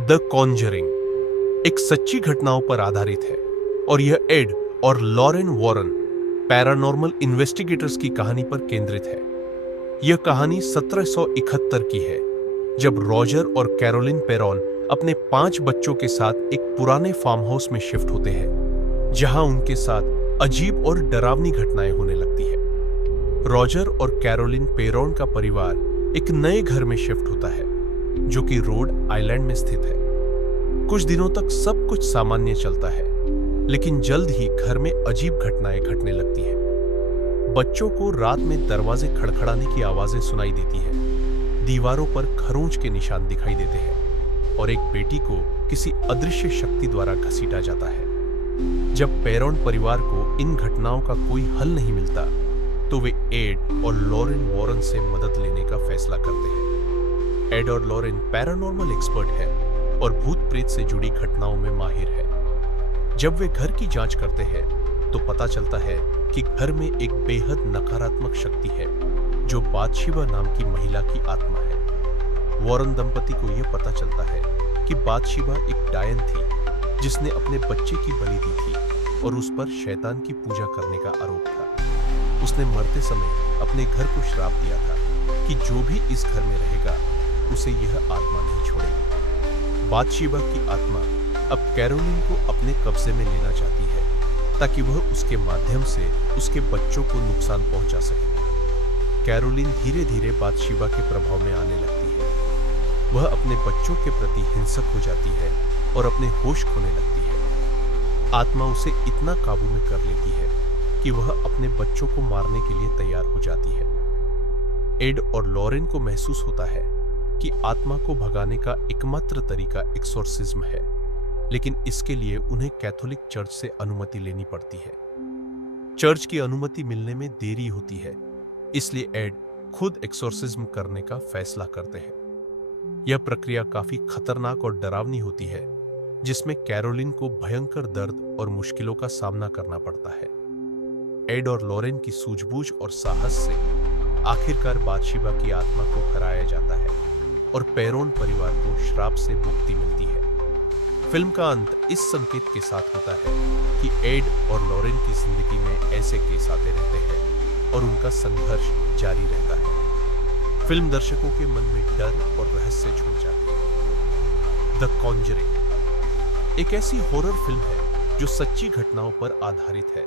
The Conjuring एक सच्ची घटनाओं पर आधारित है और यह एड और लॉरेन वॉरन पैरानॉर्मल इन्वेस्टिगेटर्स की कहानी पर केंद्रित है। यह कहानी 1771 की है, जब रॉजर और कैरोलिन पेरॉन अपने 5 बच्चों के साथ एक पुराने फार्म हाउस में शिफ्ट होते हैं, जहां उनके साथ अजीब और डरावनी घटनाएं होने लगती है। रॉजर और कैरोलिन पेरॉन का परिवार एक नए घर में शिफ्ट होता है, जो कि रोड आइलैंड में स्थित है। कुछ दिनों तक सब कुछ सामान्य चलता है, लेकिन जल्द ही घर में अजीब घटनाएं घटने लगती हैं। बच्चों को रात में दरवाजे खड़खड़ाने की आवाजें सुनाई देती है, दीवारों पर खरोंच के निशान दिखाई देते हैं और एक बेटी को किसी अदृश्य शक्ति द्वारा घसीटा जाता है। जब पेरॉन परिवार को इन घटनाओं का कोई हल नहीं मिलता, तो वे एड और लॉरेन वॉरन से मदद लेने का फैसला करते हैं। एड और लॉरेन पैरानॉर्मल एक्सपर्ट है और भूत प्रेत से जुड़ी घटनाओं में माहिर है। जब वे घर की जांच करते हैं, तो पता चलता है कि घर में एक बेहद नकारात्मक शक्ति है, जो बादशिबा नाम की महिला की आत्मा है। वॉरन दंपति को यह पता चलता है कि बादशिबा एक डायन थी, जिसने अपने बच्चे की बलि दी थी और उस पर शैतान की पूजा करने का आरोप था। उसने मरते समय अपने घर को श्राप दिया था कि जो भी इस घर में रहेगा, उसे यह आत्मा नहीं छोड़ेगी। बादशिबा की आत्मा अब कैरोलिन को अपने कब्जे में लेना चाहती है, ताकि वह उसके माध्यम से उसके बच्चों को नुकसान पहुंचा सके। कैरोलिन धीरे धीरे बादशिबा के प्रभाव में आने लगती है। वह अपने बच्चों के प्रति हिंसक हो जाती है और अपने होश खोने लगती है। आत्मा उसे इतना काबू में कर लेती है कि वह अपने बच्चों को मारने के लिए तैयार हो जाती है। एड और लॉरेन को महसूस होता है कि आत्मा को भगाने का एकमात्र तरीका एक्सोर्सिज्म है, लेकिन इसके लिए उन्हें कैथोलिक चर्च से अनुमति लेनी पड़ती है। चर्च की अनुमति मिलने में देरी होती है, इसलिए एड खुद एक्सोर्सिज्म करने का फैसला करते हैं। यह प्रक्रिया काफी खतरनाक और डरावनी होती है, जिसमें कैरोलिन को भयंकर दर्द और मुश्किलों का सामना करना पड़ता है। एड और लॉरेन की सूझबूझ और साहस से आखिरकार बादशिबा की आत्मा को हराया जाता है और पेरॉन परिवार को श्राप से मुक्ति मिलती है। फिल्म का अंत इस संकेत के साथ होता है कि एड और लॉरेन की जिंदगी में ऐसे केस आते रहते हैं और उनका संघर्ष जारी रहता है। फिल्म दर्शकों के मन में डर और रहस्य छोड़ जाती है। द कॉन्जरिंग एक ऐसी हॉरर फिल्म है जो सच्ची घटनाओं पर आधारित है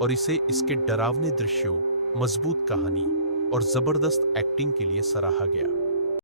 और इसे इसके डरावने दृश्यों, मजबूत कहानी और जबरदस्त एक्टिंग के लिए सराहा गया।